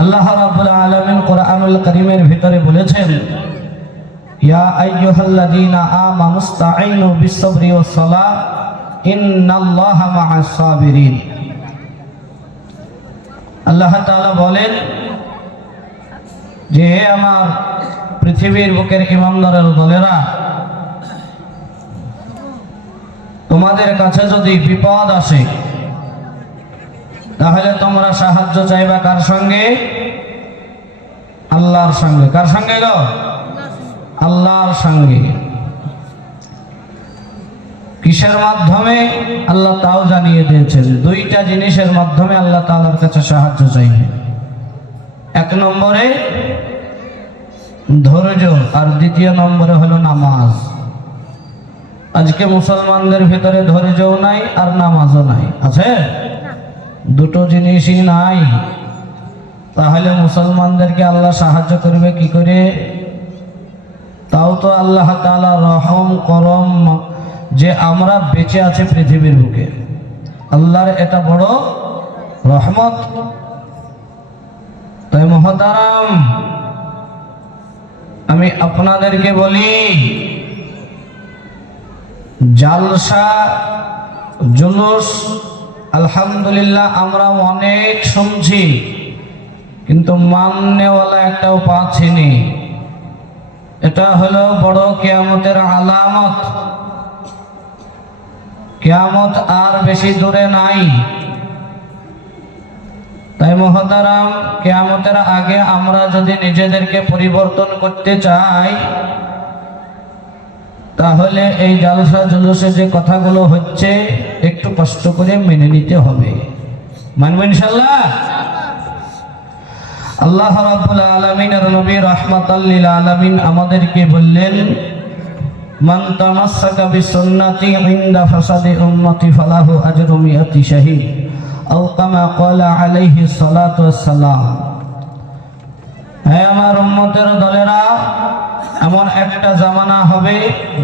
আল্লাহ রাব্বুল আলামিন কোরআনুল কারীমের ভিতরে বলেছেন, ইয়া আইয়ুহাল্লাযীনা আমানুস্তাঈনু বিস-সাবরি ওয়াস-সালাহ ইন্নাল্লাহা মা'আস সাবিরিন। আল্লাহ তাআলা বলেন যে হে আমার পৃথিবীর বুকের ঈমানদারের দলেরা, তোমাদের কাছে যদি বিপদ আসে তাহলে তোমরা সাহায্য চাইবা কার সঙ্গে? আল্লাহর সঙ্গে। কার সঙ্গে গো? আল্লাহর সঙ্গে। কিসের মাধ্যমে? আল্লাহ তাও জানিয়ে দিয়েছেন, দুইটা জিনিসের মাধ্যমে আল্লাহ তাআলার কাছে সাহায্য চাইবে। এক নম্বরে ধৈর্য, আর দ্বিতীয় নম্বরে হলো নামাজ। আজকে মুসলমানদের ভিতরে ধৈর্যও নাই আর নামাজও নাই, আছে? দুটো জিনিসই নাই। তাহলে মুসলমানদেরকে আল্লাহ সাহায্য করবে কি করে? তাও তো আল্লাহ তাআলা রহম করম যে আমরা বেঁচে আছি পৃথিবীর বুকে, আল্লাহর এটা বড় রহমত। তাই মুহতারাম, আমি আপনাদেরকে বলি, জালসা জুলুস আলহামদুলিল্লাহ আমরা অনেক শুনছি, কিন্তু মাননেওয়ালা একটাও পাচ্ছিনি। এটা হলো বড় কিয়ামতের আলামত। কিয়ামত আর বেশি দূরে নাই। তাই মুহতারাম, কিয়ামতের আগে আমরা যদি নিজেদেরকে পরিবর্তন করতে চাই, তাহলে এই জালসা জুলুসে যে কথাগুলো হচ্ছে একটু কষ্ট করে মেনে নিতে হবে। মানবেন ইনশাআল্লাহ? আল্লাহ রাব্বুল আলামিনের নবী রাহমাতাল লিল আলামিন আমাদেরকে বললেন, মান তামাসসাকা বিসুন্নতি ইনদা ফাসাদি উম্মতি ফালাহু আজরু মিআতি শাহীদ আও কামা ক্বালা আলাইহি সালাতু ওয়াসসালাম। হে আমার উম্মতের দলেরা, এমন একটা জামানা হবে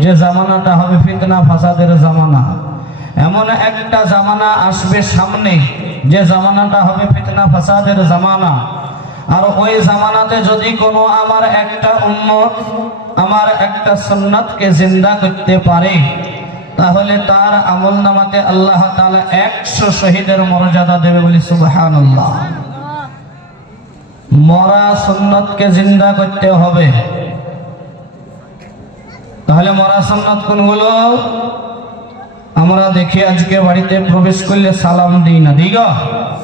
যে জামানাটা হবে ফিতনা ফাসাদের জামানা। এমন একটা জামানা আসবে সামনে যে জামানাটা হবে ফিতনা ফাসাদের জামানা। আর ওই জামানাতে যদি কোনো আমার একটা উম্মত আমার একটা সুন্নাতকে জিন্দা করতে পারে, তাহলে তার আমলনামাতে আল্লাহ তাআলা 100 শহীদের মর্যাদা দেবে। বলি সুবহানাল্লাহ। মরা সুন্নাতকে জিন্দা করতে হবে। তাহলে মরা সুন্নাত কোনগুলো? আমরা দেখি আজকে বাড়িতে প্রবেশ করলে সালাম দিই না, দিই গো?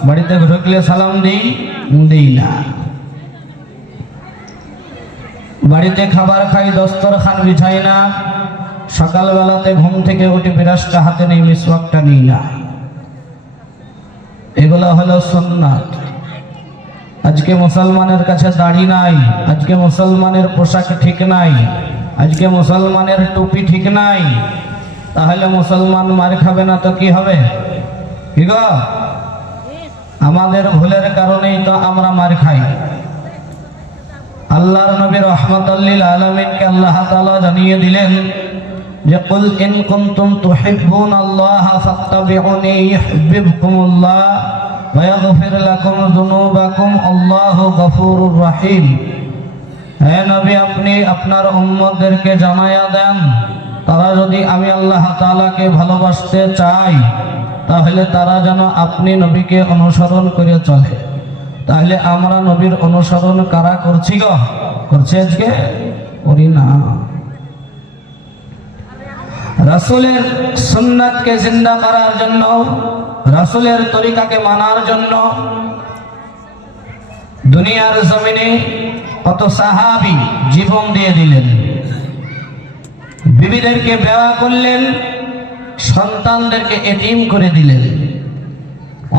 বাড়িতে ঢুকলে সালাম দিই না। বাড়িতে খাবার খাই, দস্তরখান বিছাই না। সকালবেলাতে ঘুম থেকে উঠে বিরাসটা হাতে নেই, মিসওয়াকটা নিই না। এগুলো হলো সুন্নাত। আজকে মুসলমানের কাছে দাড়ি নাই, আজকে মুসলমানের পোশাক ঠিক নাই, আজকে মুসলমানের টুপি ঠিক নাই। তাহলে মুসলমান মার খাবে না তো কি হবে? কি গো? আমাদের ভুলের কারণেই তো আমরা মার খাই। আল্লাহর নবী রাহমাতাল লিল আলামিনকে আল্লাহ তাআলা জানিয়ে দিলেন যে কুল ইন কুনতুম তুহিব্বুনাল্লাহ ফাত্তাবিউনি ইউহিব্বুকুমুল্লাহ ওয়া ইয়াগফির লাকুম যুনুবাকুম আল্লাহু গফুরুর রহিম। হে নবী, আপনি আপনার উম্মতদেরকে জানায়া দেন, তারা যদি আমি আল্লাহ তাআলাকে ভালোবাসতে চাই, তাহলে তারা যেন আপনি নবীকে অনুসরণ করে চলে। তাহলে আমরা নবীর অনুসরণ কারা করছি গো? করছি আজকে? করি না। রাসূলের সুন্নাতকে জিন্দা করার জন্য, রাসূলের তরিকাকে মানার জন্য দুনিয়ার জমিনে কত সাহাবী জীবন দিয়ে দিলেন, বিবিদেরকে বিবাহ করলেন, সন্তানদেরকে এতিম করে দিলেন।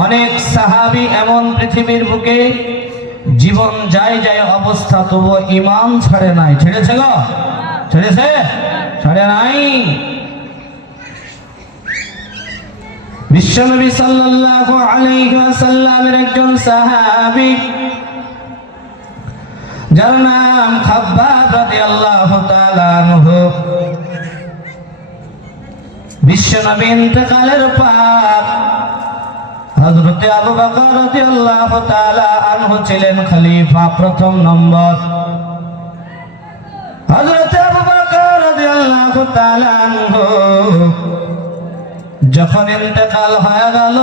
অনেক সাহাবী এমন পৃথিবীর বুকে জীবন যায় যায় অবস্থা, তবু ঈমান ছাড়ে নাই। ছেড়েছে গো? ছেড়েছে? ছাড়ে নাই। বিশ্বনবী সাল্লাল্লাহু আলাইহি ওয়াসাল্লামের একজন সাহাবী, যার নাম খাব্বাব রাদিয়াল্লাহু তাআলা আনহু, বিশ্বনবী ইন্তেকালের পর হযরত হযরতে আবু বকর রাদিয়াল্লাহু তাআলা আনহু ছিলেন খলিফা প্রথম নম্বর। হযরতে আবু বকর রাদিয়াল্লাহু তাআলা আনহু যখন ইন্তেকাল হয়ে গেল,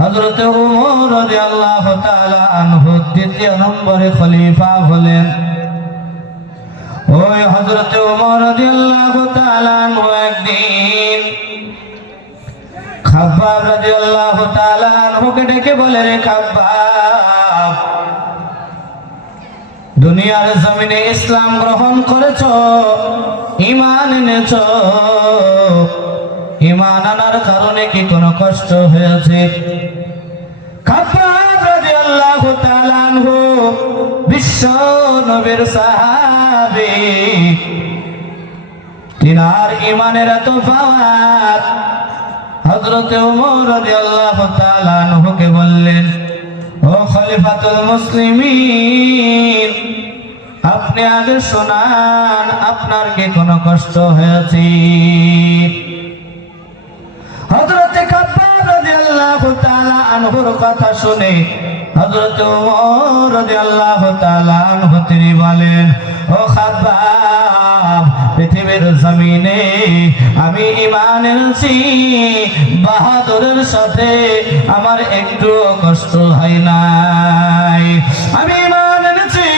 হযরতে ওমর রাদিয়াল্লাহু তাআলা আনহু দ্বিতীয় নম্বরে খলিফা হলেন। ওই হযরতে ওমর রাদিয়াল্লাহু তাআলা আনহু একদিন খাব্বাব রাদিয়াল্লাহু তাআলা আনহুকে ডেকে বলে, রে খাব্বাব, দুনিয়ার জমিনে ইসলাম গ্রহণ করেছো, ঈমান এনেছো, ঈমান আনার কারণে কি কোনো কষ্ট হয়েছে? খাব্বাব রাদিয়াল্লাহু তাআলা আনহু বিশ্ব নবীর সাহাবী, তিনার ঈমানের এত পাওয়ার। হযরতে ওমর রাদিয়াল্লাহু তাআলা আনহুকে বললেন, ও খলিফাতুল মুসলিমিন, আপনি আগে শোনান, আপনার কি কোনো কষ্ট হয়েছে? হযরতে খাব্বাব রাদিয়াল্লাহু তাআলা আনহুর কথা শুনে হযরতে ওমর রাদিয়াল্লাহু তাআলা আনহু তিনি বলেন, ও খাব্বাব, পৃথিবীর জমিনে আমি ঈমান এনেছি, বাহাদুরের সাথে আমার একটু কষ্ট হয় নাই। আমি ঈমান এনেছি,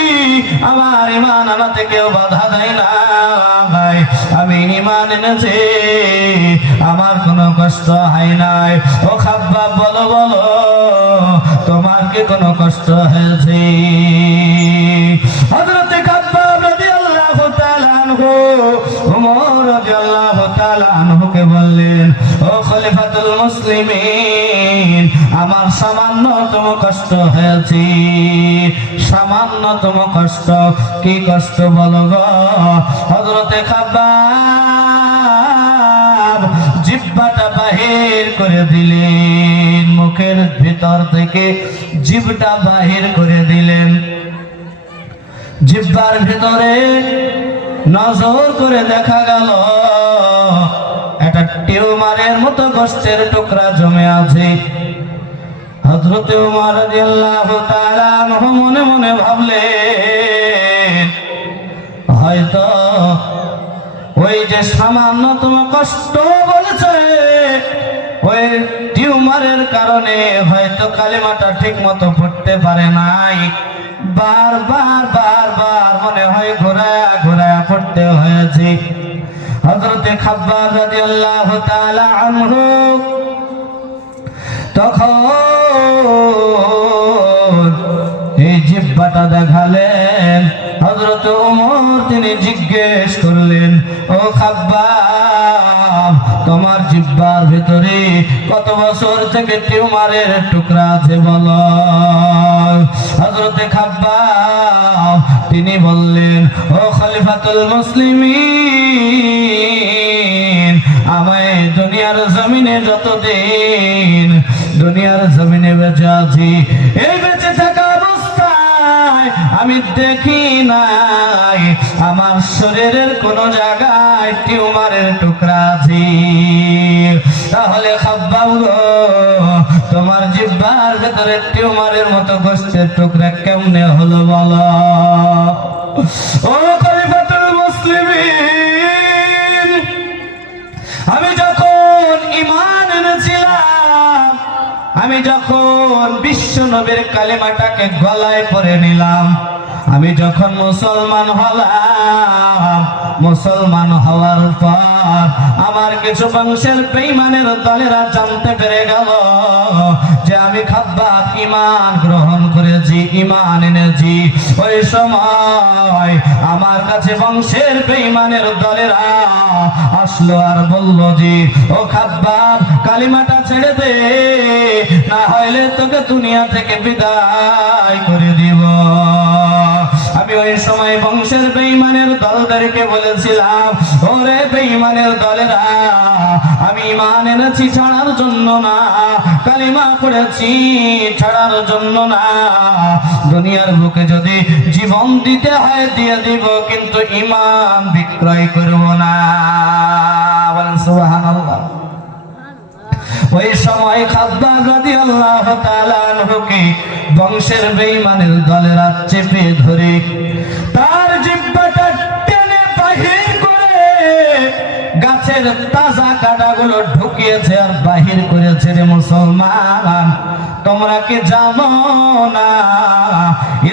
আমার ঈমান আনাতে কেউ বাধা দেয় নাই। আমি ঈমান এনেছি, আমার কোনো কষ্ট হয় নাই। ও খাব্বাব, বলো বলো, তোমার কি কোনো কষ্ট হয়েছে? হযরতে খাব্বাব রাদিয়াল্লাহু তাআলা আনহু ওমর রাদিয়াল্লাহু তাআলা আনহুকে বললেন, ও খলিফাতুল মুসলিমিন, আমার সামান্যতম কষ্ট হয়েছে, সামান্যতম কষ্ট। কি কষ্ট বলো গো? হযরতে খাব্বাব জিহ্বাটা বাহির করে দিলেন, মুখের ভিতর থেকে জিহ্বাটা বাহির করে দিলেন। জিহ্বার ভিতরে নজর করে দেখা গেল একটা টিউমারের মতো গোশতের টুকরা জমে আছে। হযরতে ওমর রাদিয়াল্লাহু তাআলা আনহু মনে মনে ভাবলেন, হয়তো ওই যে সামান্যতম কষ্ট বলেছে, ওই টিউমারের কারণে হয়তো কালিমাটা ঠিক মতো পড়তে পারে নাই। বারবার বারবার মনে হয় ঘোরায়া ঘোরায়া পড়তে হয়েছে। হযরতে খাব্বাব রাদিয়াল্লাহু তাআলা আনহু তখন এই জিহ্বাটা দেখালেন। হযরতে ওমর তিনি জিজ্ঞেস করলেন, ও খাব্বাব, তোমার জিহ্বার ভিতরে কত বছর থেকে টিউমারের টুকরা আছে বলো? হযরতে খাব্বাব তিনি বললেন, ও খলিফাতুল মুসলিমিন, আমায় দুনিয়ার জমিনে যতদিন দুনিয়ার জমিনে বেঁচে আছি, এই বেঁচে থাকা অবস্থায় আমি দেখি নাই আমার শরীরের কোন জায়গায় টিউমারের টুকরা আছে। তাহলে খাব্বাব গো, তোমার জিহ্বার ভেতরে টিউমারের মতো গোশতের টুকরা কেমনে হলো বলো? ও খলিফাতুল মুসলিমিন, আমি যখন ঈমান এনেছিলাম, আমি যখন বিশ্ব নবীর কালেমাটাকে গলায় পরে নিলাম, আমি যখন মুসলমান হলাম, মুসলমান হওয়ার পর আমার কিছু বংশের বেঈমানের দলেরা জানতে পেরে গেল যে আমি খাব্বাব ঈমান গ্রহণ করেছি, ঈমান এনেছি। ওই সময় আমার কাছে বংশের বেঈমানের দলেরা আসলো আর বলল যে, ও খাব্বাব, কালিমাটা ছেড়ে দে, না হইলে তোকে দুনিয়া থেকে বিদায় করে দিব। আমি ওই সময় বংশের বেঈমানের দলদেরকে বলেছিলাম, ওরে বেঈমানের দলেরা, আমি ঈমান এনেছি ছাড়ার জন্য না, কালিমা পড়েছি ছাড়ার জন্য না। দুনিয়ার বুকে যদি জীবন দিতে হয় দিয়ে দিব, কিন্তু ঈমান বিক্রয় করব না। বলেন সুবহানাল্লাহ। ওই সময় খাব্বাব রাদিয়াল্লাহু তাআলা আনহুকে বংশের বেঈমানের দলেরা চেপে ধরে তার জিহ্বাটা টেনে বাহির করে গাছের তাজা কাঁটাগুলো ঢুকিয়েছে আর বাহির করেছে। রে মুসলমান, তোমরা কি জানো না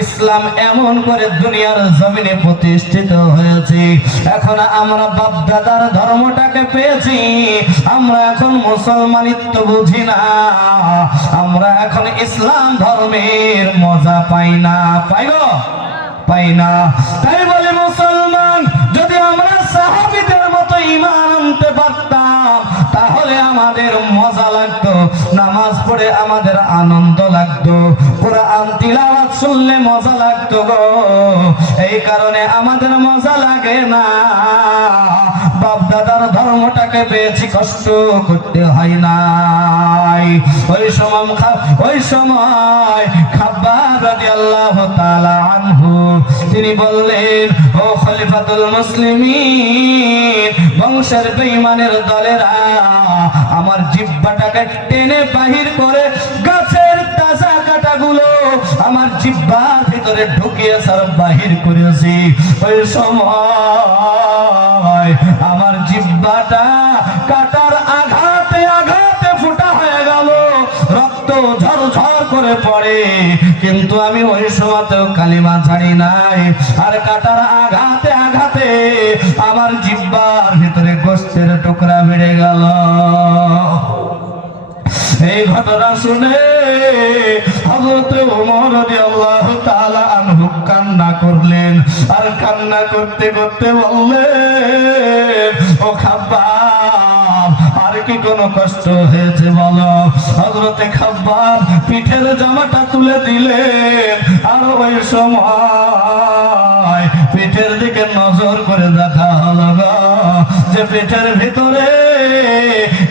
ইসলাম এমন করে দুনিয়ার জমিনে প্রতিষ্ঠিত হয়েছে? এখন আমরা বাপ দাদার ধর্মটাকে পেয়েছি, আমরা এখন মুসলমানিত্ব বুঝি না, আমরা এখন ইসলাম ধর্মের মজা পাই না। পাই না। তাই বলে মুসলমান, যদি আমরা সাহাবীদের মতো ঈমান আনতে পারতাম তাহলে আমাদের মজা লাগতো, নামাজ পড়ে আমাদের আনন্দ লাগতো, কুরআন তিলাওয়াত শুনলে মজা লাগতো গো। এই কারণে আমাদের মজা লাগে না। বাপ দাদার ধর্মটাকে পেয়েছি, কষ্ট করতে হয় নাই। ওই সময় খাব্বাব রাদিয়াল্লাহু তাআলা আনহু তিনি বললেন, ও খলিফাতুল মুসলিমিন, বংশের বেঈমানের দলেরা আমার জিহ্বাটাকে টেনে বাহির করে গাছের তাজা কাঁটাগুলো আমার জিহ্বার ভিতরে ঢুকিয়ে সার বাহির করেছি। ওই সময় আমার জিহ্বাটা কাটার আঘাতে আঘাতে ফুটা হয়ে গেল, রক্ত ঝরঝর করে পড়ে, কিন্তু আমি ওই সময়তেও কালিমা ছাড়ি নাই। আর কাটার আঘাতে আঘাতে আমার জিহ্বার ভিতরে গোশতের টুকরা বেড়ে গেল। এই ঘটনা শুনে হযরত ওমর রাদিয়াল্লাহু তাআলা আনহু কান্না করলেন, আর কান্না করতে করতে বললেন, ও খাব্বাব, আর কি কোনো কষ্ট হয়েছে বলো? হযরত খাব্বাব পিঠের জামাটা তুলে দিলেন, আর ওই সময় পিঠের দিকে নজর করে দেখা হলো যে পিঠের ভিতরে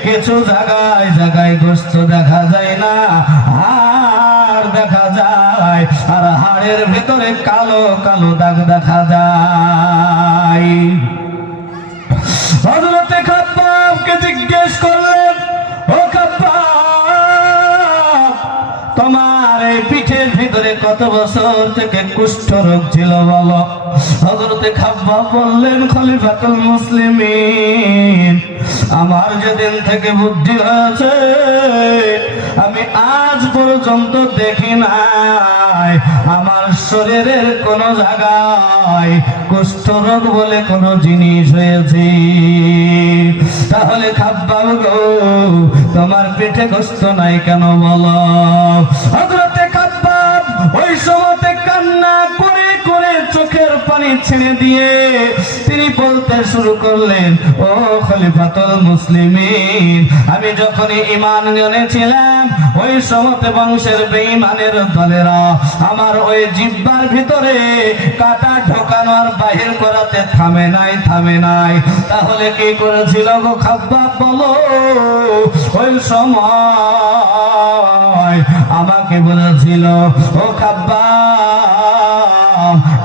কিছু জায়গায় জায়গায় গোশত দেখা যায় না, হাড় দেখা যায়, আর হাড়ের ভিতরে কালো কালো দাগ দেখা যায়। হযরত খাব্বাবকে জিজ্ঞেস করলেন, ও খাব্বাব, তোমার এই পিঠের ভিতরে কত বছর থেকে কুষ্ঠ রোগ ছিল বলো? হযরত খাব্বাব বললেন, খলিফাতুল মুসলিমিন, আমার যেদিন থেকে বুদ্ধি হয়েছে আমি আজ পর্যন্ত দেখি নাই আমার শরীরের কোন জায়গায় কুষ্ঠ রোগ বলে কোন জিনিস হয়েছে। তাহলে খাব্বাব গো, তোমার পেটে গোশত নাই কেন বলো? হযরত খাব্বাব ওই সময়তে কান্না করে করে চোখের পানি ছেড়ে দিয়ে তিনি বলতে শুরু করলেন, ও খলিফাতুল মুসলিমিন, আমি যখনই ঈমান এনেছিলাম ওই সময়তে বংশের বেঈমানের দলেরা আমার ওই জিহ্বার ভিতরে কাঁটা ঢোকানো আর বাহির করাতে থামে নাই। তাহলে কি করেছিল গো খাব্বাব বলো? ওই সময় আমাকে বলেছিল, ও খাব্বাব,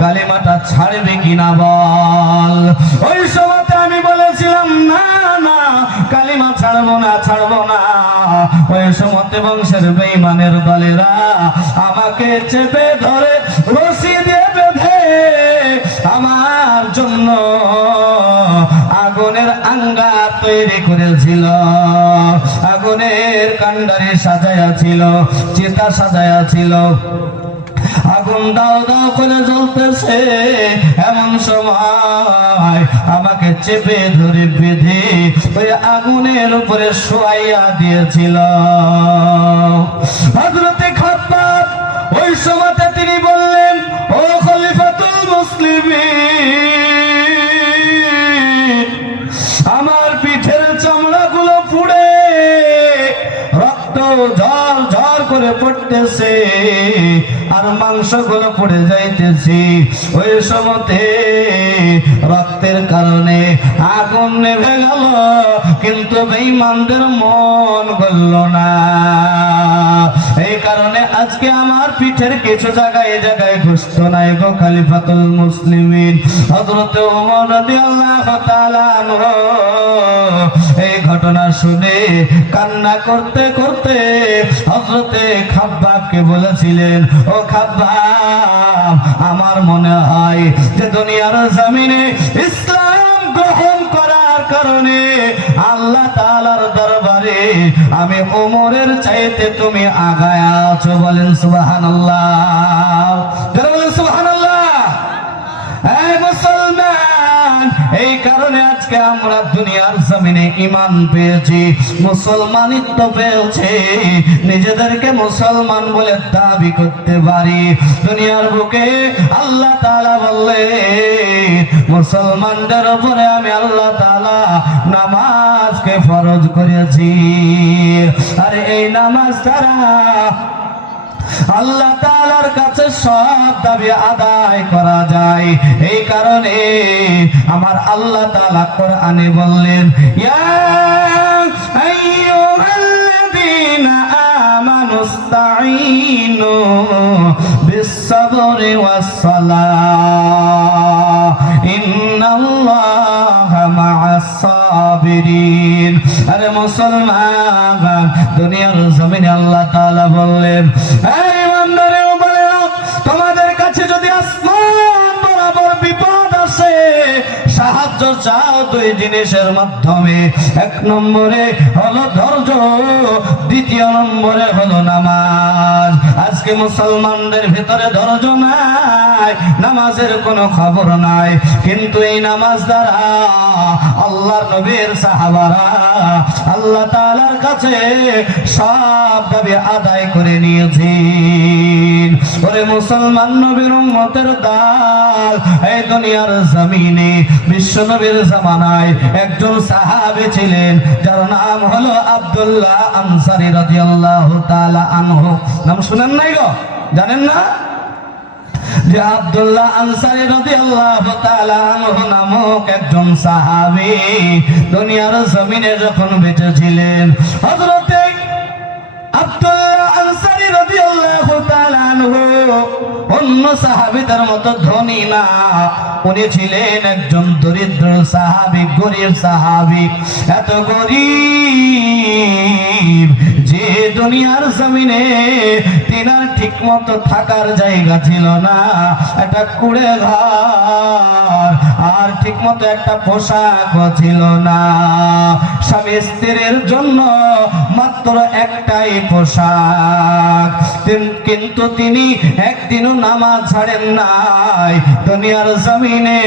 কালিমাটা ছাড়বে কিনা বল। ওই সময়তে আমি বলেছিলাম, না না, কালিমা ছাড়বো না। ওই সময়তে বংশের বেঈমানের দলেরা আমাকে চেপে ধরে রশি দিয়ে বেঁধে আমার জন্য আগুনের আঙ্গা তৈরি করেছিল, আগুনের কান্ডারি সাজায়া ছিল, চিতা সাজায়া ছিল, আগুন দাও দাও করে জ্বলতেছে। এমন সময় আমাকে চেপে ধরে বেঁধে ওই আগুনের উপরে শোয়াইয়া দিয়েছিল। হযরত খাব্বাব ওই সময়তে তিনি বললেন, ও খলিফাতুল মুসলিমিন, আমার পিঠের চামড়াগুলো পুড়ে রক্ত ঝর ঝর করে পড়তেছে আর মাংসগুলো পড়ে যাইতেছে। ওই সময়তে রক্তের কারণে আগুন নেভে গেল, কিন্তু বেঈমানদের মন গলল না। এই কারণে আজকে আমার পিঠের কিছু জায়গায় জায়গায় গোশত নাই গো খলিফাতুল মুসলিমিন হযরত ওমর রাদিয়াল্লাহু তাআলা আনহু এই ঘটনা শুনে কান্না করতে করতে হযরতে খাব্বাবকে বলেছিলেন, ও খাব্বাব, আমার মনে হয় যে দুনিয়ার জমিনে ইসলাম গ্রহণ করার কারণে আল্লাহ তাআলার দরবারে আমি ওমরের চাইতে তুমি আগায় আছো। বলেন সুবহানাল্লাহ, বলেন সুবহানাল্লাহ। এই মুসলমান, এই কারণে আজকে আমরা দুনিয়ার জমিনে ঈমান পেয়েছি, মুসলমানিত্ব পেয়েছি, নিজেদেরকে মুসলমান বলে দাবি করতে পারি। দুনিয়ার বুকে আল্লাহ তাআলা বললেন মুসলমানদের উপরে আমি আল্লাহ তাআলা নামাজকে ফরজ করেছি। আর এই নামাজ দ্বারা আল্লাহ তাআলার কাছে সব দাবি আদায় করা যায়। এই কারণে আমার আল্লাহ তাআলা কোরআনে বললেন, ইয়া আইয়ুহাল্লাযীনা আমানুস্তাঈনু বিস-সাবরি ওয়াস-সালাহ ইন্নাল্লাহা মা'আস-সাবিরিন। আরে মুসলমান, দুনিয়ার জমিনে আল্লাহ তাআলা বললেন, তোমাদের কাছে যদি আসমান বরাবর বিপদ আসে, সাহায্য চাও দুই জিনিসের মাধ্যমে। এক নম্বরে হলো ধৈর্য, দ্বিতীয় নম্বরে হলো নামাজ। আজকে মুসলমানদের ভিতরে ধৈর্য নাই, নামাজের কোনো খবর নাই, কিন্তু এই নামাজ দ্বারা আল্লাহর নবীর সাহাবারা আল্লাহ তাআলার কাছে সব দাবি আদায় করে নিয়েছেন। ওরে মুসলমান, নবীর উম্মতের দল এই দুনিয়ার জমিনে বিশ্ব নবীর জামানায় একজন সাহাবী ছিলেন, যার নাম হলো আব্দুল্লাহ আনসারী রাদিয়াল্লাহু তাআলা আনহু। নাম শুনেন নাই গো? জানেন না যে আব্দুল্লাহ আনসারী রাদিয়াল্লাহু তাআলা আনহু নামক একজন সাহাবী দুনিয়ার জমিনে যখন বেঁচে ছিলেন, হযরত আব্দুল্লাহ আনসারী রাদিয়াল্লাহু তাআলা আনহু অন্য সাহাবীদের মতো ধনী না, উনি ছিলেন একজন দরিদ্র সাহাবী, গরীব সাহাবী। এত গরীব যে দুনিয়ার জমিনে তিনার ঠিক মতো থাকার জায়গা ছিল না, একটা কুড়ে ঘর আর ঠিক মতো একটা পোশাকও ছিল না। স্বামী স্ত্রীর জন্য মাত্র একটাই পোশাক, কিন্তু তিনি একদিনও নামাজ ছাড়েন নাই। দুনিয়ার জমিনে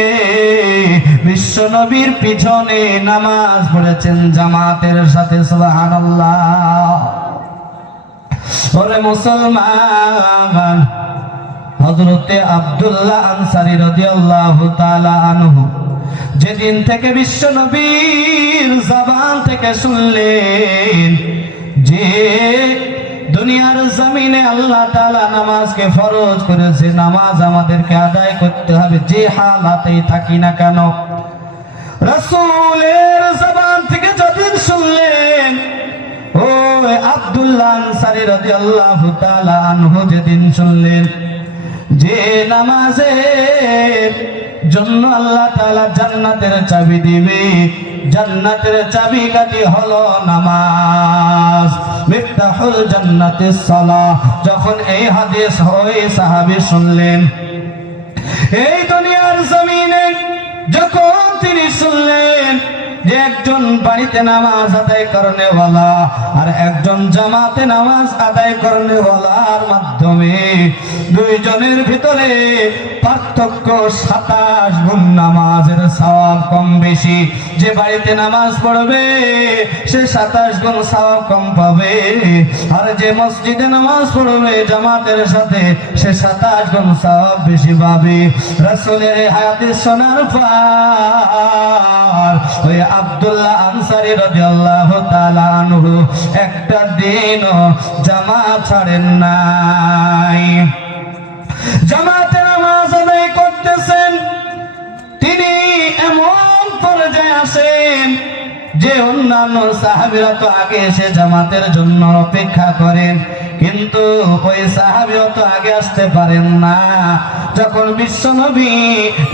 বিশ্ব নবীর পিছনে নামাজ পড়েছেন জামাতের সাথে। সুবহানাল্লাহ। ওরে মুসলমান, হযরতে আব্দুল্লাহ আনসারী রাদিয়াল্লাহু তাআলা আনহু যেদিন থেকে বিশ্ব নবীর জবান থেকে শুনলেন যে দুনিয়ার জমিনে আল্লাহ তাআলা নামাজকে ফরজ করেছে, নামাজ আমাদেরকে আদায় করতে হবে যে হালাতেই থাকি না কেন, রাসূলের জবান থেকে যখন শুনলেন, ও আব্দুল্লাহ আনসারী রাদিয়াল্লাহু তাআলা আনহু যেদিন শুনলেন যে নামাজের জন্য আল্লাহ তাআলা জান্নাতের চাবি দিবে, জান্নাতের চাবিকাঠি হলো নামাজ, মিফতাহুল জান্নাতিস সালাহ। যখন এই হাদিস ওই সাহাবী শুনলেন, এই দুনিয়ার জমিনে যখন তিনি শুনলেন যে একজন বাড়িতে নামাজ আদায় করনেওয়ালা আর একজন জামাতে নামাজ আদায় করনেওয়ালার মাধ্যমে দুইজনের ভিতরে পার্থক্য 27 গুণ, নামাজের সওয়াব কম বেশি। যে বাড়িতে নামাজ পড়বে সে 27 গুণ সওয়াব কম পাবে, আর যে মসজিদে নামাজ পড়বে জামাতের সাথে সে 27 গুণ সওয়াব বেশি পাবে। রাসূলের হাদিস শোনার পর ওই আব্দুল্লাহ আনসারী রাদিয়াল্লাহু তাআলা আনহু একটা দিনও জামাত ছাড়েন নাই। জামাতে নামাজ আদায় করতেছেন, তিনি এমন পর্যায়ে আসেন যে অন্যান্য সাহাবীরা তো আগে এসে জামাতের জন্য অপেক্ষা করেন, কিন্তু ওই সাহাবীও তো আগে আসতে পারেন না। যখন বিশ্বনবী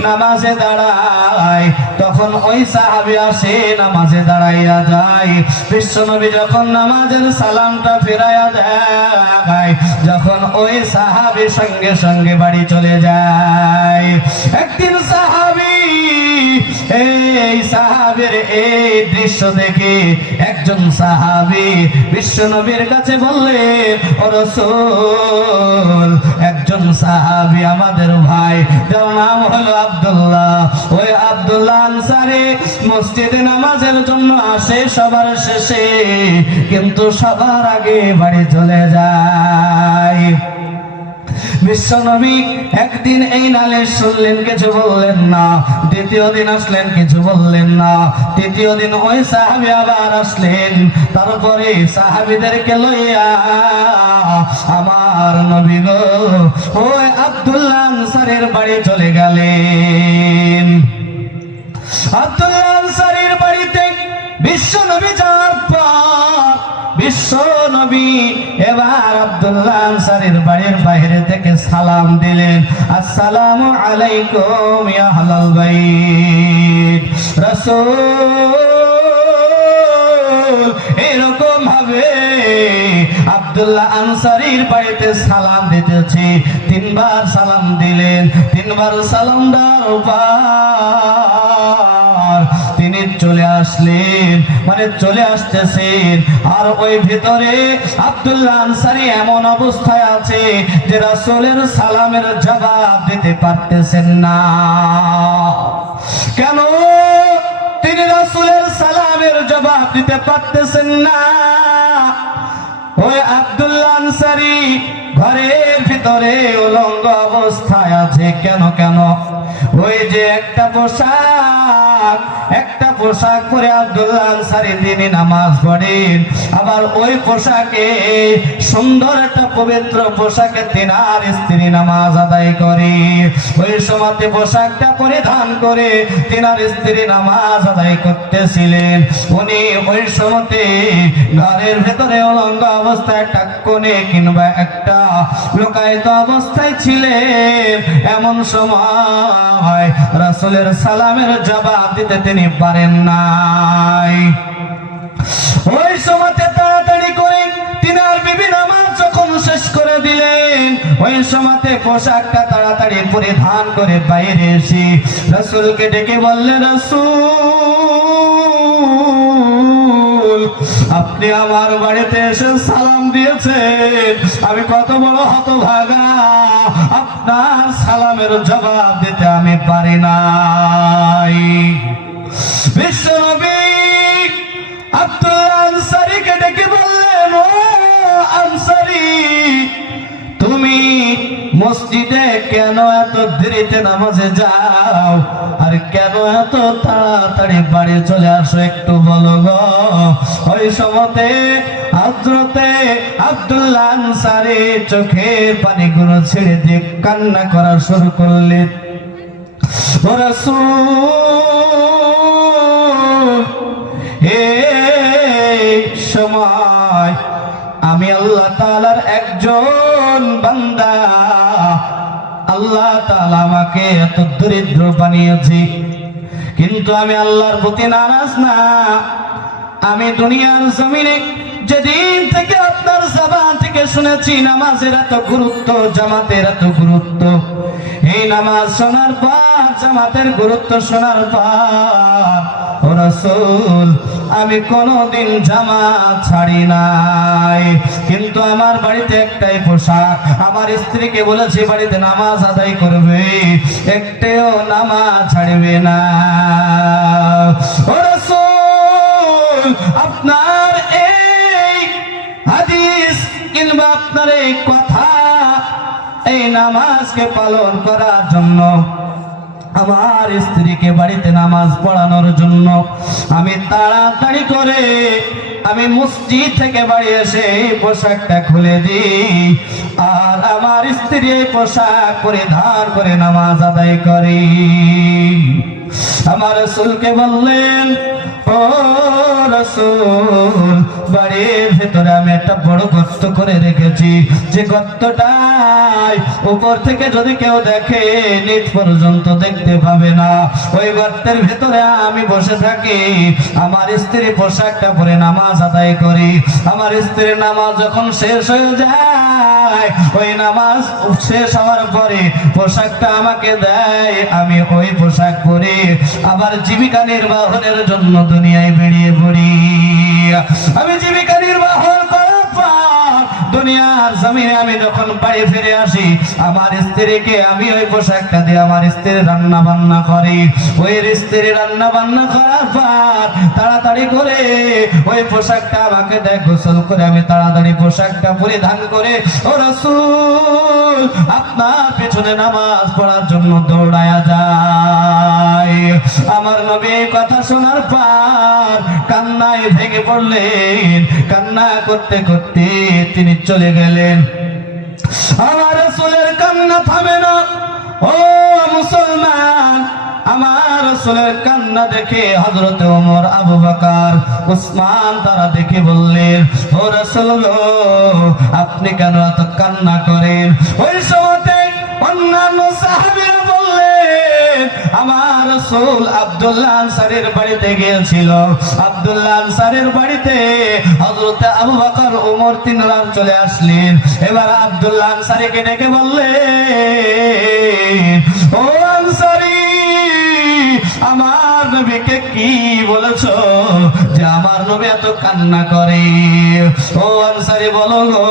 নামাজে দাঁড়ায় তখন ওই সাহাবী আসে নামাজে দাঁড়াইয়া যায়। বিশ্বনবী যখন নামাজের সালামটা ফিরাইয়া দেয়, যখন ওই সাহাবী সঙ্গে সঙ্গে বাড়ি চলে যায়। একদিন সাহাবী এই সাহাবীর এই দৃশ্য দেখে একজন সাহাবী বিশ্বনবীর কাছে বললেন, ও রাসূল, একজন সাহাবী আমাদের ভাই, যার নাম হলো আব্দুল্লাহ। ওই আব্দুল্লাহ আনসারী মসজিদে নামাজের জন্য আসে সবার শেষে, কিন্তু সবার আগে বাড়ি চলে যায়। বিশ্বনবী একদিন এই নালিশ শুনলেন, কিছু বললেন না। দ্বিতীয় দিন আসলেন, কিছু বললেন না। তৃতীয় দিন ওই সাহাবী আবার আসলেন। তারপরে সাহাবীদেরকে লইয়া আমার নবী গো ওই আব্দুল্লাহ আনসারীর বাড়ি চলে গেলেন। আব্দুল্লাহ আনসারীর বাড়িতে বিশ্বনবী যাওয়ার পর বিশ্বনবী এবার আব্দুল্লাহ আনসারীর বাড়ির বাইরে থেকে সালাম দিলেন, আসসালামু আলাইকুম ইয়া আহলাল বাইত। রাসূল এরকম ভাবে আব্দুল্লাহ আনসারীর বাড়িতে সালাম দিতেছি। তিনবার সালাম দিলেন। তিনবার সালাম দেওয়ার পর তিনি চলে আসলেন, মানে চলে আসতেছেন। আর ওই ভিতরে আব্দুল্লাহ আনসারী এমন অবস্থায় আছে যে রাসূলের সালামের জবাব দিতে পারতেছেন না। কেন তিনি রাসূলের সালামের জবাব দিতে পারতেছেন না? ওই আব্দুল্লাহ আনসারী ঘরের ভিতরে উলঙ্গ অবস্থায় আছে। কেন কেন? ওই যে একটা পোশাক পরে আব্দুল্লাহ আনসারী তিনি নামাজ পড়েন, আবার ওই পোশাকে সুন্দর একটা পবিত্র পোশাকে তিনার স্ত্রী নামাজ আদায় করে। ওই সময়তে পোশাকটা পরিধান করে তিনার স্ত্রী নামাজ আদায় করতেছিলেন। উনি ওই সময়তে ঘরের ভেতরে উলঙ্গ অবস্থায় একটা কোণে কিংবা একটা লুকায়িত অবস্থায় ছিলেন। এমন সময় রাসূলের সালামের জবাব দিতে তিনি পারেন নাই। ওই সময়তে তাড়াতাড়ি করে তিনার বিবি নামাজ যখন শেষ করে দিলেন, ওই সময়তে পোশাকটা তাড়াতাড়ি পরিধান করে বাইরে এসে রাসূলকে ডেকে বললেন, রাসূল আপনি আমার বাড়িতে এসে সালাম দিয়েছেন, আমি কত বড় হতভাগা, আপনার সালামের জবাব দিতে আমি পারি নাই। বিশ্বনবী আব্দুল্লাহ আনসারীকে ডেকে বললেন, ও আনসারী, তুমি মসজিদে কেন এত দেরিতে নামাজে যাও আর কেন এত তাড়াতাড়ি বাড়ি চলে আসো, একটু বলো গো। ওই সময়তে হযরতে আব্দুল্লাহ আনসারী চোখের পানিগুলো ছেড়ে দিয়ে কান্না করা শুরু করলেন। ও রাসূল, এই সময় আমি আল্লাহ তাআলার একজন বান্দা, আল্লাহ তাআলা আমাকে এত দরিদ্র বানিয়েছে, কিন্তু আমি আল্লাহর প্রতি নারাজ না। আমি দুনিয়ার জমিনে যেদিন থেকে আপনার জবান থেকে শুনেছি নামাজের এত গুরুত্ব, জামাতের এত গুরুত্ব, এই নামাজ শোনার পর, জামাতের গুরুত্ব শোনার পর ও রাসূল আমি কোনোদিন জামাত ছাড়ি নাই। কিন্তু আমার বাড়িতে একটাই পোশাক, আমার স্ত্রীকে বলেছি বাড়িতে নামাজ আদায় করবে, একটাও নামাজ ছাড়বে না। ও রাসূল আপনার এই হাদিস কিংবা আপনার এই কথা, এই নামাজকে পালন করার জন্য, আমার স্ত্রীকে বাড়িতে নামাজ পড়ানোর জন্য আমি তাড়াতাড়ি করে আমি মসজিদ থেকে বাড়ি এসে এই পোশাকটা খুলে দিই, আর আমার স্ত্রী এই পোশাক পরিধান করে নামাজ আদায় করি। আমার রাসূলকে বললেন, ও ও রাসূল, বাড়ির ভেতরে আমি একটা বড় গর্ত করে রেখেছি, যে গর্তটাই উপর থেকে যদি কেউ দেখে নিচ পর্যন্ত দেখতে পাবে না। ওই গর্তের ভেতরে আমি বসে থাকি, আমার স্ত্রী পোশাকটা পরে নামাজ আদায় করি। আমার স্ত্রীর নামাজ যখন শেষ হয়ে যায়, ওই নামাজ শেষ হওয়ার পরে পোশাকটা আমাকে দেয়, আমি ওই পোশাক পরে আবার জীবিকা নির্বাহের জন্য দুনিয়ায় বেরিয়ে পড়ি। আমি জীবিকা নির্বাহ করার পর দুনিয়ার জমিনে আমি যখন বাড়ি ফিরে আসি, আমার স্ত্রীকে আমি ওই পোশাকটা দিয়ে আমার স্ত্রী রান্না বান্না করি। ওই স্ত্রী রান্না বান্না করার পর তাড়াতাড়ি করে ওই পোশাকটা আমাকে দেয়, গোসল করে আমি তাড়াতাড়ি পোশাকটা পরিধান করে ও রাসূল আপনার পেছনে নামাজ পড়ার জন্য দৌড়ায়া যায়। আমার নবী কথা শোনার পর কান্নায় ভেঙে পড়লেন, কান্না করতে করতে তিনি চলে গেলেন। আমার রাসূলের কান্না থামে না। ও মুসলমান, আমার রাসূলের কান্না দেখে হযরত ওমর, আবু বকর, উসমান তারা দেখে বললেন, ও রাসূল গো, আপনি কেন এত কান্না করেন? ওই সময়তে অন্যান্য সাহাবীরা বললেন, আমার রাসূল আব্দুল্লাহ আনসারীর বাড়িতে গিয়েছিল। আব্দুল্লাহ আনসারীর বাড়িতে হযরত আবু বকর, ওমর তিনরা চলে আসলেন। এবার আব্দুল্লাহ আনসারীকে ডেকে বললেন, ও আনসারী, আমার নবীকে কি বলেছো যে আমার নবী এত কান্না করে? ও আনসারী বলো গো,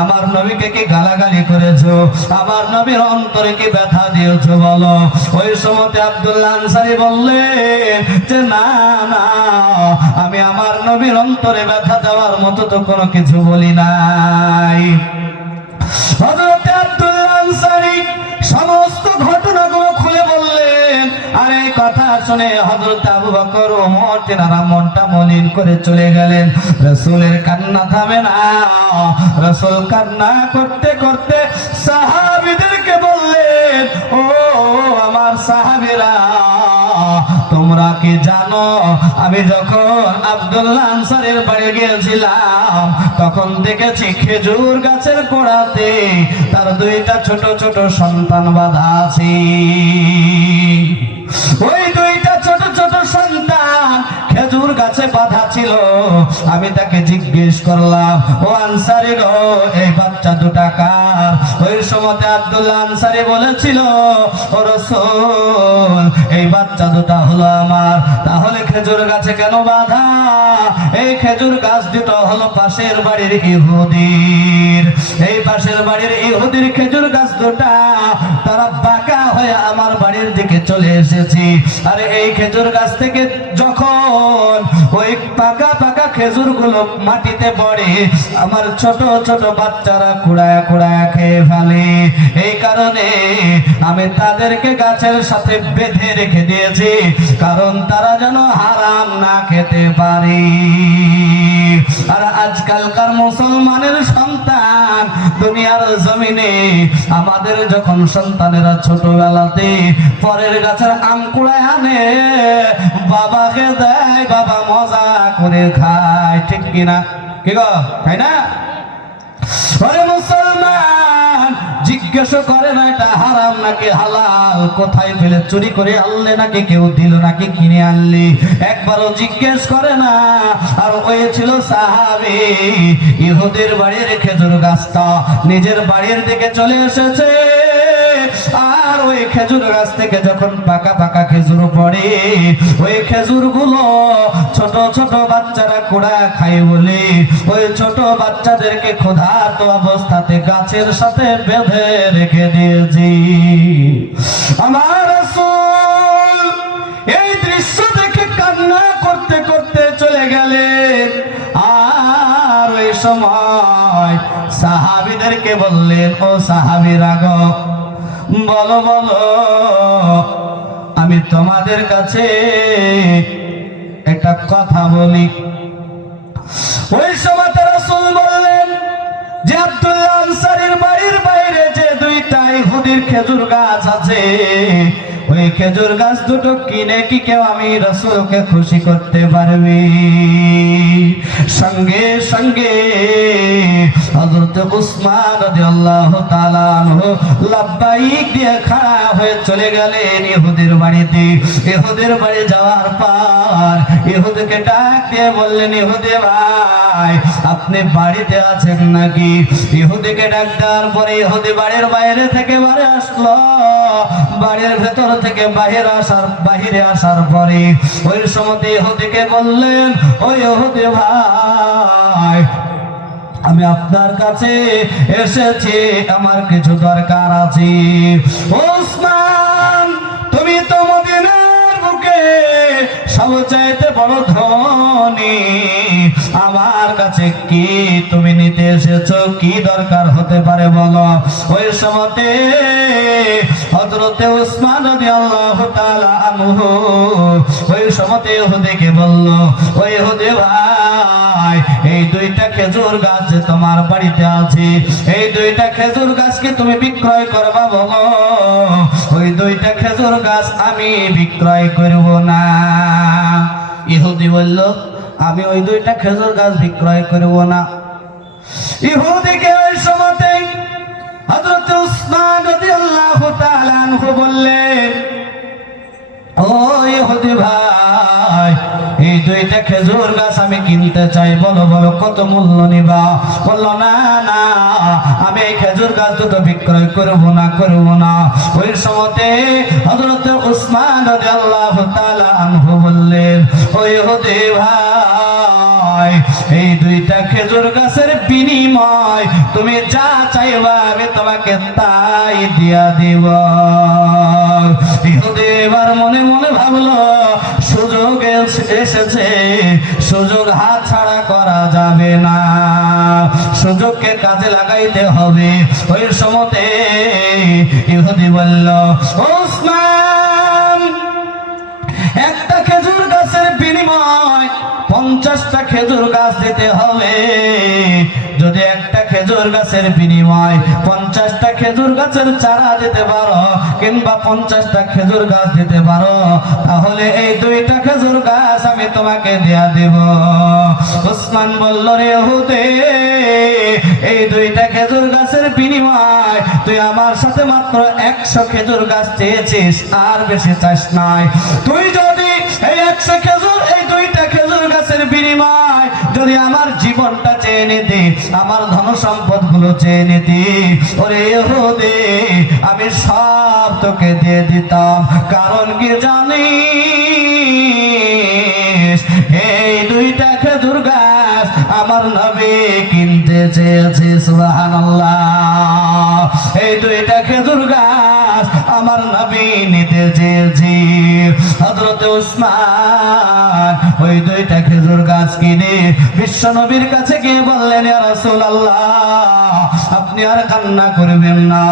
আমার নবীকে কি গালাগালি করেছো? আমার নবীর অন্তরে কি ব্যথা দিয়েছো বলো? ওই সময়তে আব্দুল্লাহ আনসারী বললেন যে না না, আমি আমার নবীর অন্তরে ব্যথা দেওয়ার মতো তো কোনো কিছু বলি নাই। হযরত আব্দুল্লাহ আনসারী সমস্ত ঘটনাগুলো খুলে বললেন। আর এই কথা শুনে হযরত আবু বকর, ওমর তেনারা মনটা মলিন করে চলে গেলেন। রাসূলের কান্না থামে না। রাসূল কান্না করতে করতে সাহাবীদেরকে বললেন, ও আমার সাহাবীরা, তোমরা কি জানো আমি যখন আব্দুল্লাহ আনসারীর বাড়ি গিয়েছিলাম তখন দেখেছি খেজুর গাছের গোড়াতে তার দুইটা ছোট ছোট সন্তান বাঁধা আছে। ওই দুইটা ছোট ছোট সন্তান খেজুর গাছে বাঁধা ছিল। আমি তাকে জিজ্ঞেস করলাম, ও আনসারী গো, এই বাচ্চা দুটা কার? ওই সময়তে আব্দুল্লাহ আনসারী বলেছিল, ও রাসূল, এই বাচ্চা দুটা হলো আমার। তাহলে খেজুর গাছে কেন বাঁধা? এই খেজুর গাছ দুটো হলো পাশের বাড়ির ইহুদির। এই পাশের বাড়ির ইহুদির খেজুর গাছ দুটা, তারা বাঁকা হয়ে আমার বাড়ির দিকে চলে এসেছি। আর এই খেজুর গাছ থেকে যখন ওই পাকা পাকা খেজুর গুলো মাটিতে পড়ে, আমার ছোট ছোট বাচ্চারা কুড়ায়া কুড়ায়া খেয়ে ফেলে। এই কারণে আমি তাদেরকে গাছের সাথে বেঁধে রেখে দিয়েছি, কারণ তারা যেন হারাম না খেতে পারে। আর আজকালকার মুসলমানের সন্তান দুনিয়ার জমিনে, আমাদের যখন সন্তানেরা ছোটবেলাতে পরের গাছের আম কুড়ায় আনে, বাবাকে দেয়, বাবা মজা করে খায়, ঠিক কিনা? কি গো, তাই না? ওরে মুসলমান, জিজ্ঞেস করে না এটা হারাম নাকি হালাল, কোথায় পেলে চুরি করে আনলে নাকি কেউ দিল নাকি কিনে আনলি, একবারও জিজ্ঞেস করে না। আর ওই ছিল সাহাবী, ইহুদের বাড়ির খেজুর গাছটা নিজের বাড়ির দিকে চলে এসেছে। আর ওই খেজুর গাছ থেকে যখন পাকা পাকা খেজুর পড়ে, ওই খেজুর গুলো ছোট ছোট বাচ্চারা কুড়া খায় বলে ওই ছোট বাচ্চাদেরকে ক্ষুধার্ত অবস্থাতে গাছের সাথে বেঁধে রেখে দিয়েছি। আমার রাসূল এই দৃশ্য দেখে কান্না করতে করতে চলে গেলেন। আর ওই সময় সাহাবীদেরকে বললেন, ও সাহাবীরা গো, বলো বলো, আমি তোমাদের কাছে একটা কথা বলি। ওই সময় রাসূল বললেন যে আব্দুল্লাহ আনসারীর বাড়ির বাইরে যে দুইটা ইহুদির খেজুর গাছ আছে, ওই খেজুর গাছ দুটো কিনে কি কেউ আমি রাসূলকে খুশি করতে পারবে? সঙ্গে সঙ্গে হযরত উসমান রাদিয়াল্লাহু তাআলা আনহু লাব্বাইক দিয়ে খাড়া হয়ে চলে গেলেন ইহুদের বাড়িতে। ইহুদের বাড়ি যাওয়ার পর ইহুদকে ডাক দিয়ে বললেন, ইহুদি ভাই আপনি বাড়িতে আছেন নাকি? ইহুদিকে ডাক দেওয়ার পরে ইহুদি বাড়ির বাইরে থেকে বাড়ি আসলো। বাড়ির ভেতর থেকে বাহিরে আসার পরে ওই সময় ইহুদিকে বললেন, ওই ইহুদি ভাই আমি আপনার কাছে এসেছি, আমার কিছু দরকার আছে। ওসমান তুমি তো মদিনার বুকে সবচাইতে বড় ধনী, আমার কাছে কি তুমি নিতে এসেছো? কি দরকার হতে পারে বলো? ওই সময়তে হযরতে উসমান রাদিয়াল্লাহু তাআলা আনহু ওই সময়তে ইহুদিকে বলল, ওই ইহুদি ভাই এই দুইটা খেজুর গাছ তোমার বাড়িতে আছে, এই দুইটা খেজুর গাছ কি তুমি বিক্রয় করবা বলো? ওই দুইটা খেজুর গাছ আমি বিক্রয় করব না। ইহুদি বলল, আমি ওই দুইটা খেজুর গাছ বিক্রয় করব না। ইহুদিকে ওই সময়তে হযরত উসমান রাদিয়াল্লাহু তাআলা আনহু বললেন, ও ইহুদি ভাই এই দুইটা খেজুর গাছ আমি কিনতে চাই, বলো বলো কত মূল্য নিবা? বললো না না আমি এই খেজুর গাছ দুটো বিক্রয় করব না। ওই সময়তে হযরত উসমান রাদিয়াল্লাহু তাআলা আনহু বললেন, ও ইহুদি ভাই এই দুইটা খেজুর গাছের বিনিময় তুমি যা চাইবা আমি তোমাকে তাই দিয়া দিব। ইহুদি এবার মনে মনে ভাবলো, সুযোগ এসেছে, সুযোগ হাত ছাড়া করা যাবে না, সুযোগকে কাজে লাগাইতে হবে। ওই সময়তে ইহুদি বলল, ওসমান একটা খেজুর গাছের বিনিময় 50টা খেজুর গাছ দিতে হবে। যদি একটা খেজুর গাছের বিনিময় 50টা খেজুর গাছের চারা দিতে পারো কিংবা 50টা খেজুর গাছ দিতে পারো, তাহলে এই দুইটা খেজুর গাছ আমি তোমাকে দেয়া দেব। উসমান বলল, রে ইহুদি এই দুইটা খেজুর গাছের বিনিময় তুই আমার সাথে মাত্র 100 খেজুর গাছ চেয়েছিস, আর বেশি চাস নাই। তুই যদি এই 100 খেজুর এই দুইটা খেজুর গাছের বিনিময় যদি আমার জীবনটা চেয়ে নিতি, আমার ধন সম্পদ গুলো চেয়ে নিতি, ওরে ইহুদি আমি সব তোকে দিয়ে দিতাম। কারণ কি জানিস? এই দুইটা খেজুর গাছ আমার নবী কিনতে চেয়েছে। সুবহানাল্লাহ। এই দুইটা খেজুর গাছ আমার নবী নিতে চেয়েছে। হযরত উসমান ওই দুইটা খেজুর গাছ কিনে বিশ্ব নবীর কাছে গিয়ে বললেন, ইয়া রাসূলুল্লাহ আপনি আর কান্না করবেন না,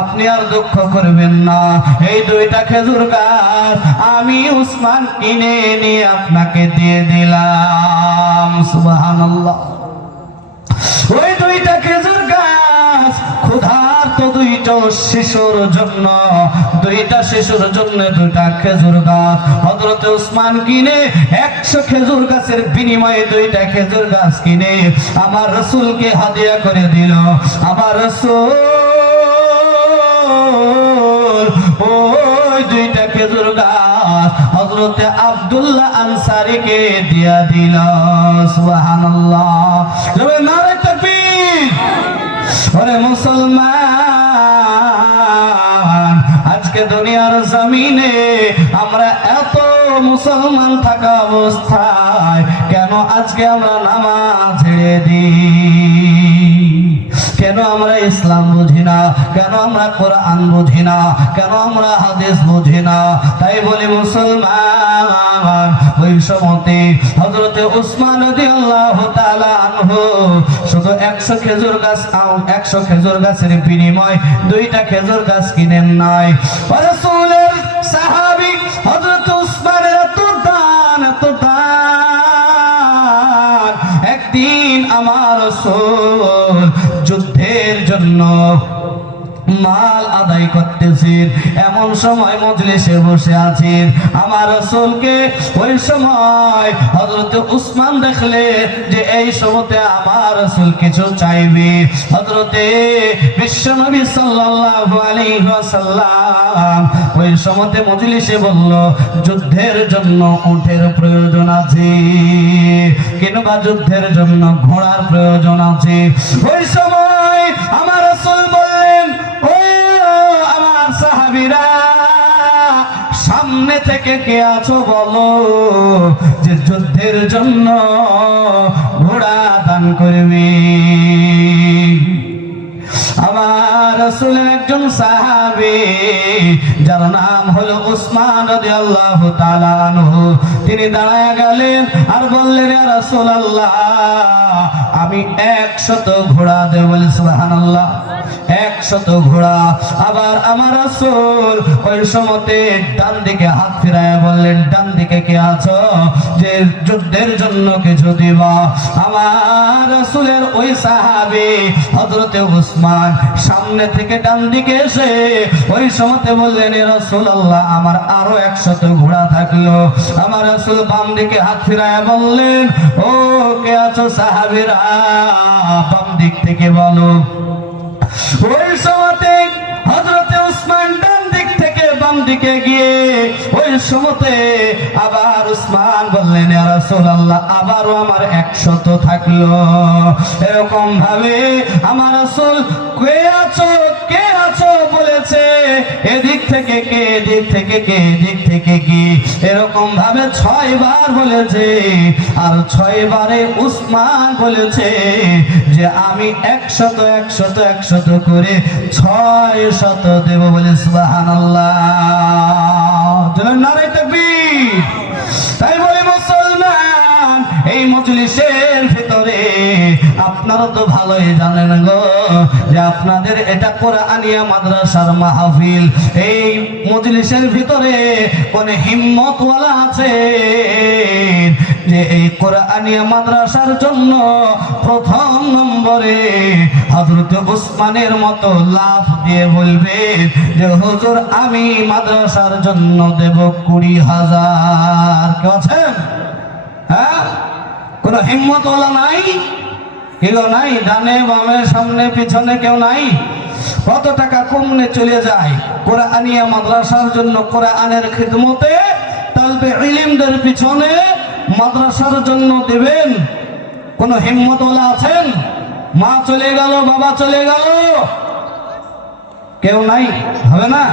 আপনি আর দুঃখ করবেন না, এই দুইটা খেজুর গাছ আমি উসমান কিনে নিয়ে আপনাকে দিয়ে দিলাম। সুবহানাল্লাহ। ওই দুইটা খেজুর গাছ ক্ষুধার্ত দুইটা শিশুর জন্য, দুইটা শিশুর জন্য দুইটা খেজুর গাছ হযরত উসমান কিনে 100 খেজুর গাছের বিনিময়ে দুইটা খেজুর গাছ কিনে আমার রাসূলকে হাদিয়া করে দিল। আমার রাসূল ওই দুইটা খেজুর গাছ হযরত আব্দুল্লাহ আনসারীকে দিয়া দিল। সুবহানাল্লাহ। নারে তাকবীর। ওরে মুসলমান, আজকে দুনিয়ার জমিনে আমরা এত মুসলমান থাকা অবস্থায় কেন আজকে আমরা নামাজ ছেড়ে দিই? কেন আমরা ইসলাম বুঝি না? কেন আমরা কোরআন বুঝি না? কেন আমরা হাদিস বুঝি না? তাই বলি মুসলমান, ওই সময়তে হযরতে উসমান রাদিয়াল্লাহু তাআলা আনহু শুধু 100 খেজুর গাছ 100 খেজুর গাছের বিনিময় দুইটা খেজুর গাছ কিনেন নাই। রাসূলের সাহাবী হযরত উসমানের এত দান একদিন আমার রাসূল যুদ্ধের জন্য মাল আদায় করতেছেন, এমন সময় মজলিসে বসে আছেন। আমার রাসূলকে ওই সময় হযরত উসমান দেখলে যে এই সময়তে আমার রাসূল কিছু চাইবে, হযরতে বিশ্বনবী সাল্লাল্লাহু আলাইহি ওয়াসাল্লাম ওই সময়তে মজলিসে বলল, যুদ্ধের জন্য উটের প্রয়োজন আছে কিংবা যুদ্ধের জন্য ঘোড়ার প্রয়োজন আছে। ওই সময় আমার রাসূল বললেন, ও আমার সাহাবীরা, সামনে থেকে কে আছো বলো যে যুদ্ধের জন্য ঘোড়া দান করবে। আমার রাসূলের একজন সাহাবী যার নাম হলো উসমান রাদিয়াল্লাহু তাআলা আনহু, তিনি দাঁড়ায় গেলেন আর বললেন, ইয়া রাসূলুল্লাহ, আমি 100 ঘোড়া দেব। বলে সুবহানাল্লাহ, 100 ঘোড়া। আবার আমার রাসূল ওই সময়তে ডান দিকে হাত ফিরায় বললেন, ডান দিকে কে আছো যে যুদ্ধের জন্য কিছু দিবা? আমার রাসূলের ওই সাহাবী হযরতে উসমান সামনে থেকে ডান দিকে এসে ওই সময়তে বললেন, ইয়া রাসূলুল্লাহ, আমার আরো 100 ঘোড়া থাকলো। আমার রাসূল বাম দিকে হাত ফিরায় বললেন, ও কে আছো সাহাবীরা, বাম দিক থেকে বলো। ওই সময়তে হযরতে উসমান ডান দিক থেকে বাম দিকে গিয়ে ওই সময়তে আবার উসমান বললেন, ইয়া রাসূলুল্লাহ, আবারও আমার 100 থাকলো। এরকম ভাবে আমার রাসূল কে আছো বলেছে, এদিক থেকে কে, এদিক থেকে কে, এদিক থেকে কে, এরকম ভাবে 6 বার বলেছে। আর 6 বারে উসমান বলেছে যে আমি 100 করে 600 দেব। বলে সুবহানাল্লাহ, নারে তাকবীর। তাই বলে মুসলমান, এই মজলিসের ভিতরে আপনারা তো ভালোই জানেন গো যে আপনাদের এটা কোরআনিয়া মাদ্রাসার মাহফিল। এই মজলিসের ভিতরে কোন হিম্মতওয়ালা আছে যে এই কোরআনিয়া মাদ্রাসার জন্য প্রথম নম্বরে হযরত উসমানের মতো লাফ দিয়ে বলবে যে হুজুর, আমি মাদ্রাসার জন্য দেব 20,000? কেউ আছেন? হ্যাঁ, কোন হিম্মতওয়ালা নাই? কেউ নাই? ডানে বামে সামনে পিছনে কেউ নাই? কত টাকা কমনে চলে যায় কোরআনিয়া মাদ্রাসার জন্য, কোরআনের খিদমতে, তালবে ইলমদের পিছনে মাদ্রাসার জন্য দেবেন। কোন হিম্মতওয়ালা আছেন? মা চলে গেল, বাবা চলে গেল, কেউ নাই? হবে না?